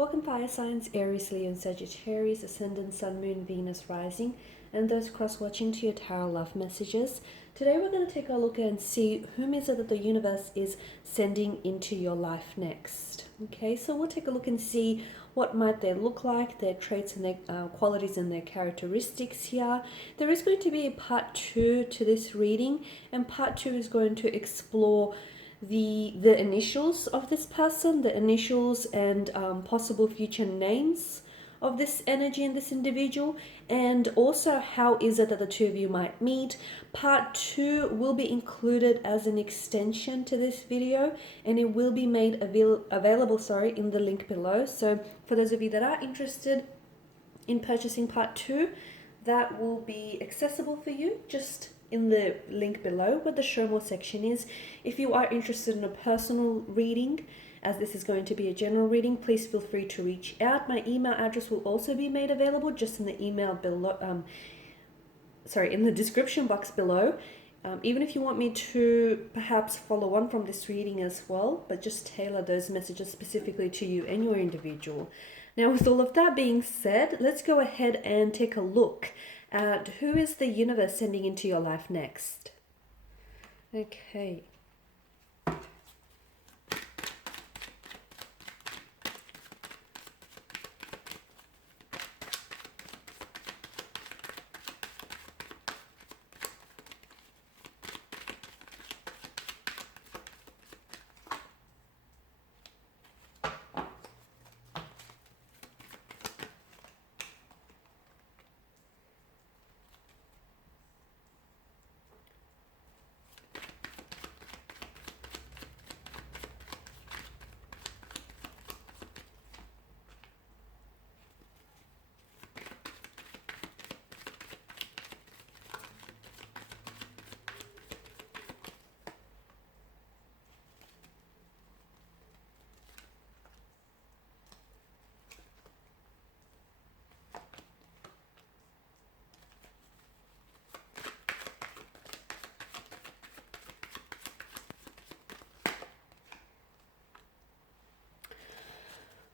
Welcome fire signs, Aries, Leo, and Sagittarius, Ascendant, Sun, Moon, Venus, Rising, and those cross-watching to your tarot love messages. Today we're going to take a look and see whom is it that the universe is sending into your life next. Okay, so we'll take a look and see what might they look like, their traits and their qualities and their characteristics here. There is going to be a part 2 to this reading, and part 2 is going to explore the initials of this person, the initials and possible future names of this energy and this individual, and also how is it that the two of you might meet. Part 2 will be included as an extension to this video, and it will be made available in the link below. So for those of you that are interested in purchasing part 2, that will be accessible for you just in the link below where the show more section is. If you are interested in a personal reading, as this is going to be a general reading, please feel free to reach out. My email address will also be made available just in the email below, in the description box below. Even if you want me to perhaps follow on from this reading as well, but just tailor those messages specifically to you and your individual. Now, with all of that being said, let's go ahead and take a look at who is the universe sending into your life next. Okay.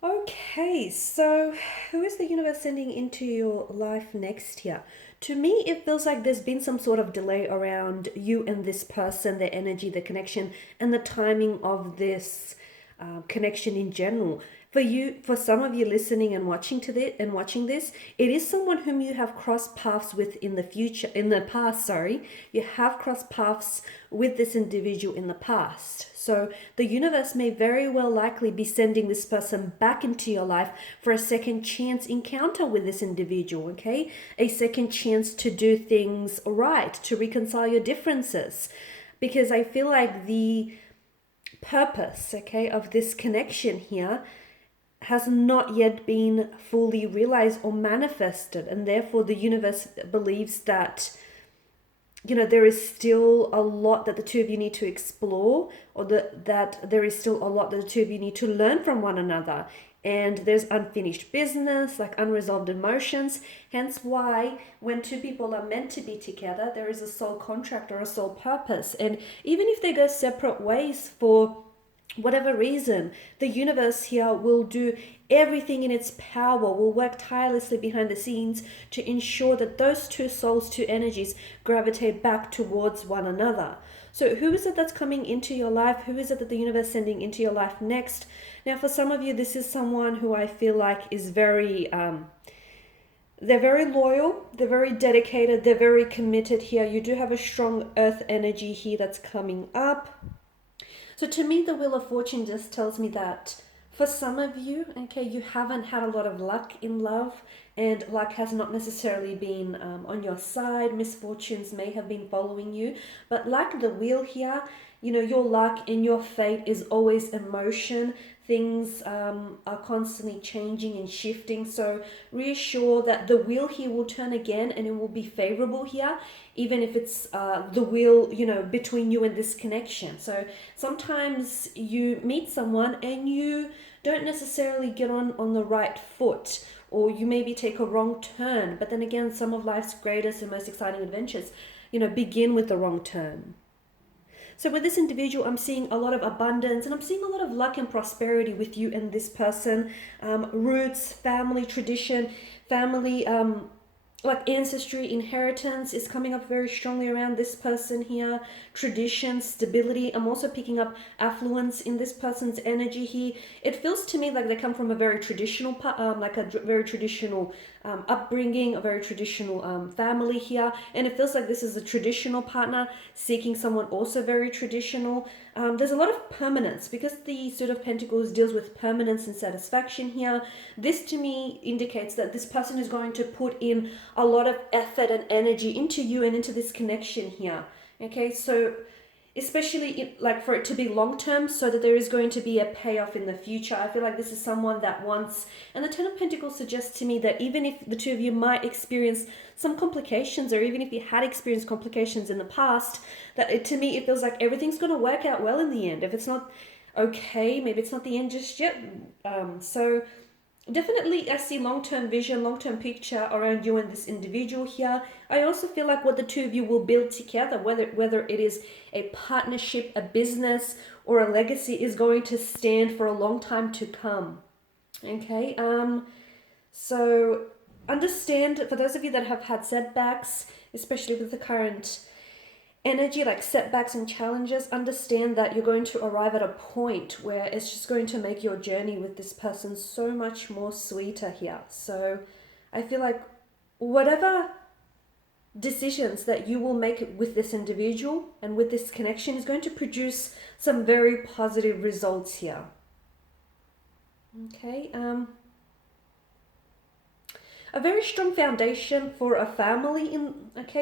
Okay, so who is the universe sending into your life next here? To me, it feels like there's been some sort of delay around you and this person, the energy, the connection, and the timing of this connection in general. For some of you listening and watching this, it is someone whom you have crossed paths with in the past. You have crossed paths with this individual in the past. So the universe may very well likely be sending this person back into your life for a second chance encounter with this individual, okay? A second chance to do things right, to reconcile your differences. Because I feel like the purpose, okay, of this connection here has not yet been fully realized or manifested, and therefore the universe believes that there is still a lot that the two of you need to explore, or that there is still a lot that the two of you need to learn from one another, and there's unfinished business, like unresolved emotions. Hence why when two people are meant to be together, there is a soul contract or a soul purpose. And even if they go separate ways for whatever reason, the universe here will do everything in its power, will work tirelessly behind the scenes to ensure that those two souls, two energies, gravitate back towards one another. So who is it that's coming into your life? Who is it that the universe is sending into your life next? Now, for some of you, this is someone who I feel like is very they're very loyal, they're very dedicated, they're very committed here. You do have a strong earth energy here that's coming up. So to me, the Wheel of Fortune just tells me that for some of you, okay, you haven't had a lot of luck in love, and luck has not necessarily been on your side. Misfortunes may have been following you, but like the wheel here, your luck and your fate is always emotion. Things are constantly changing and shifting. So reassure that the wheel here will turn again, and it will be favorable here, even if it's the wheel, between you and this connection. So sometimes you meet someone and you don't necessarily get on the right foot, or you maybe take a wrong turn. But then again, some of life's greatest and most exciting adventures, begin with the wrong turn. So with this individual, I'm seeing a lot of abundance, and I'm seeing a lot of luck and prosperity with you and this person. Roots, family, tradition, family, like ancestry, inheritance is coming up very strongly around this person here. Tradition, stability. I'm also picking up affluence in this person's energy here. It feels to me like they come from a very traditional, very traditional upbringing, a very traditional family here. And it feels like this is a traditional partner seeking someone also very traditional. There's a lot of permanence because the Suit of Pentacles deals with permanence and satisfaction here. This to me indicates that this person is going to put in a lot of effort and energy into you and into this connection here. Okay, so especially like for it to be long term, so that there is going to be a payoff in the future. I feel like this is someone that wants, and the Ten of Pentacles suggests to me that even if the two of you might experience some complications, or even if you had experienced complications in the past, that to me it feels like everything's going to work out well in the end. If it's not okay, maybe it's not the end just yet. So definitely I see long-term vision, long-term picture around you and this individual here. I also feel like what the two of you will build together, whether it is a partnership, a business, or a legacy, is going to stand for a long time to come. Okay, so understand, for those of you that have had setbacks, especially with the current energy, like setbacks and challenges, understand that you're going to arrive at a point where it's just going to make your journey with this person so much more sweeter here. So I feel like whatever decisions that you will make with this individual and with this connection is going to produce some very positive results here. Okay, a very strong foundation for a family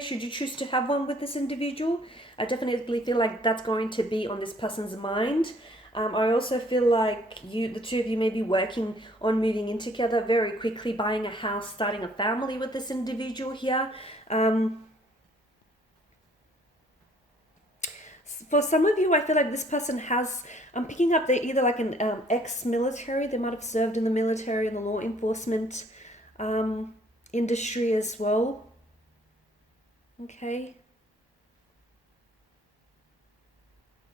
should you choose to have one with this individual. I definitely feel like that's going to be on this person's mind. I also feel like the two of you may be working on moving in together very quickly, buying a house, starting a family with this individual here. For some of you, I feel like this person has, I'm picking up they're either like an ex-military, they might have served in the military and the law enforcement industry as well. Okay.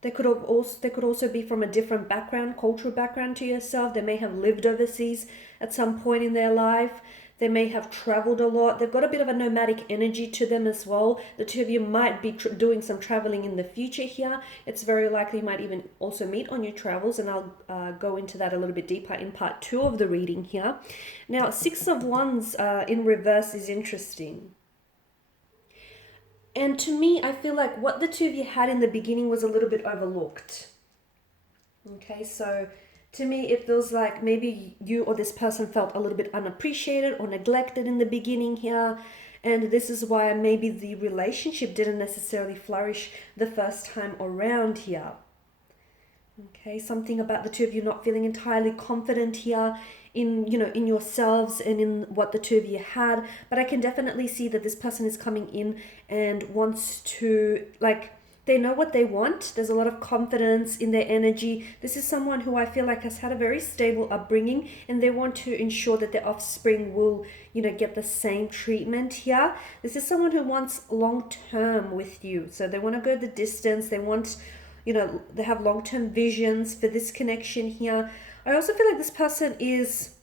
They could also be from a different background, cultural background to yourself. They may have lived overseas at some point in their life. They may have traveled a lot. They've got a bit of a nomadic energy to them as well. The two of you might be doing some traveling in the future here. It's very likely you might even also meet on your travels, and I'll go into that a little bit deeper in part 2 of the reading here. Now, Six of Wands in reverse is interesting. And to me, I feel like what the two of you had in the beginning was a little bit overlooked. Okay, so to me, it feels like maybe you or this person felt a little bit unappreciated or neglected in the beginning here. And this is why maybe the relationship didn't necessarily flourish the first time around here. Okay, something about the two of you not feeling entirely confident here in yourselves and in what the two of you had. But I can definitely see that this person is coming in and wants to, like, they know what they want. There's a lot of confidence in their energy. This is someone who I feel like has had a very stable upbringing, and they want to ensure that their offspring will, get the same treatment here. This is someone who wants long-term with you. So they want to go the distance. They want, they have long-term visions for this connection here. I also feel like this person is,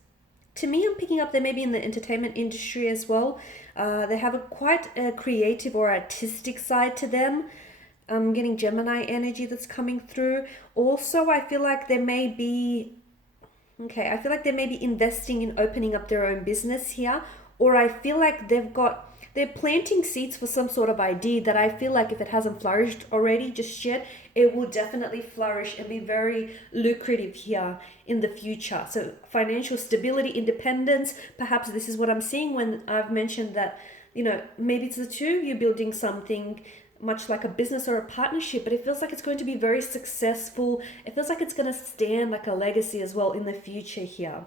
to me, I'm picking up they may be in the entertainment industry as well. They have quite a creative or artistic side to them. I'm getting Gemini energy that's coming through. Also, I feel like they may be, investing in opening up their own business here. Or I feel like they're planting seeds for some sort of idea that I feel like if it hasn't flourished already just yet, it will definitely flourish and be very lucrative here in the future. So financial stability, independence, perhaps this is what I'm seeing when I've mentioned that, maybe it's the two of you building something much like a business or a partnership, but it feels like it's going to be very successful. It feels like it's going to stand like a legacy as well in the future here.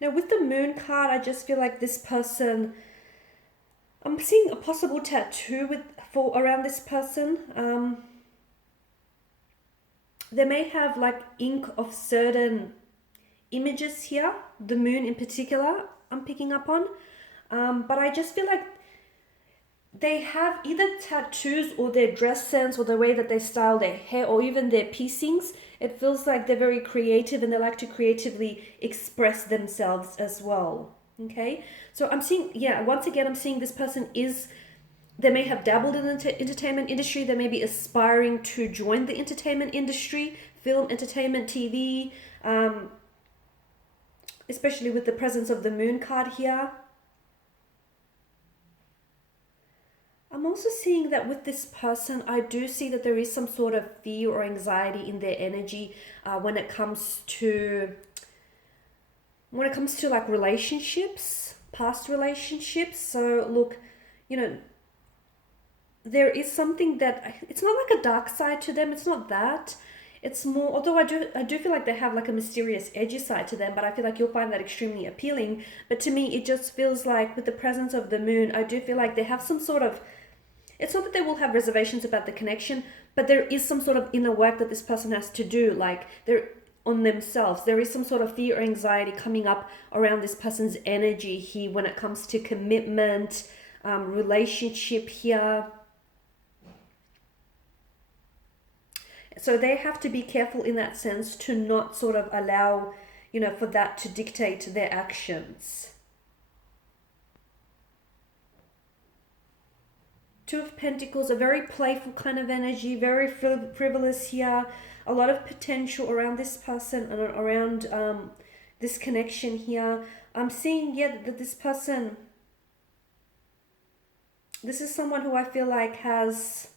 Now with the Moon card, I just feel like this person, I'm seeing a possible tattoo around this person. They may have like ink of certain images here, the moon in particular, I'm picking up on. But I just feel like they have either tattoos or their dress sense or the way that they style their hair or even their piercings. It feels like they're very creative and they like to creatively express themselves as well. Okay, so I'm seeing, yeah, once again, I'm seeing this person is, they may have dabbled in the entertainment industry. They may be aspiring to join the entertainment industry, film, entertainment, TV, especially with the presence of the moon card here. I'm also seeing that with this person, I do see that there is some sort of fear or anxiety in their energy when it comes to like relationships, past relationships. So look, you know, there is something that it's not like a dark side to them. It's not that. It's more, although I do feel like they have like a mysterious edgy side to them, but I feel like you'll find that extremely appealing. But to me, it just feels like with the presence of the moon, I do feel like they have some sort of, it's not that they will have reservations about the connection, but there is some sort of inner work that this person has to do, like they're on themselves. There is some sort of fear or anxiety coming up around this person's energy here when it comes to commitment, relationship here. So they have to be careful in that sense to not sort of allow, you know, for that to dictate their actions. Two of Pentacles, a very playful kind of energy, very frivolous here. A lot of potential around this person and around this connection here. I'm seeing, yeah, that this person, this is someone who I feel like has,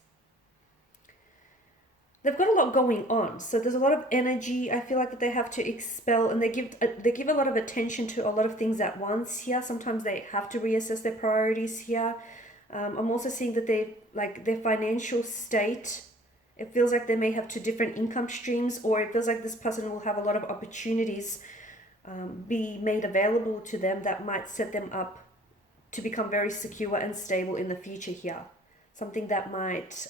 they've got a lot going on. So there's a lot of energy I feel like that they have to expel, and they give a lot of attention to a lot of things at once here. Sometimes they have to reassess their priorities here. I'm also seeing that they, like their financial state, it feels like they may have two different income streams, or it feels like this person will have a lot of opportunities be made available to them that might set them up to become very secure and stable in the future here. Something that might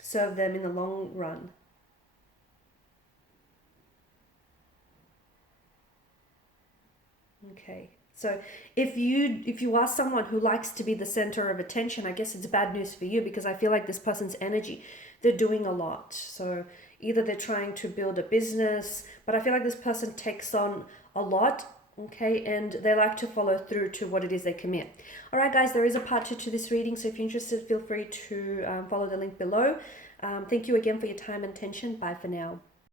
serve them in the long run. Okay. So if you are someone who likes to be the center of attention, I guess it's bad news for you, because I feel like this person's energy, they're doing a lot. So either they're trying to build a business, but I feel like this person takes on a lot, okay, and they like to follow through to what it is they commit. All right, guys, there is a part 2 to this reading, so if you're interested, feel free to follow the link below. Thank you again for your time and attention. Bye for now.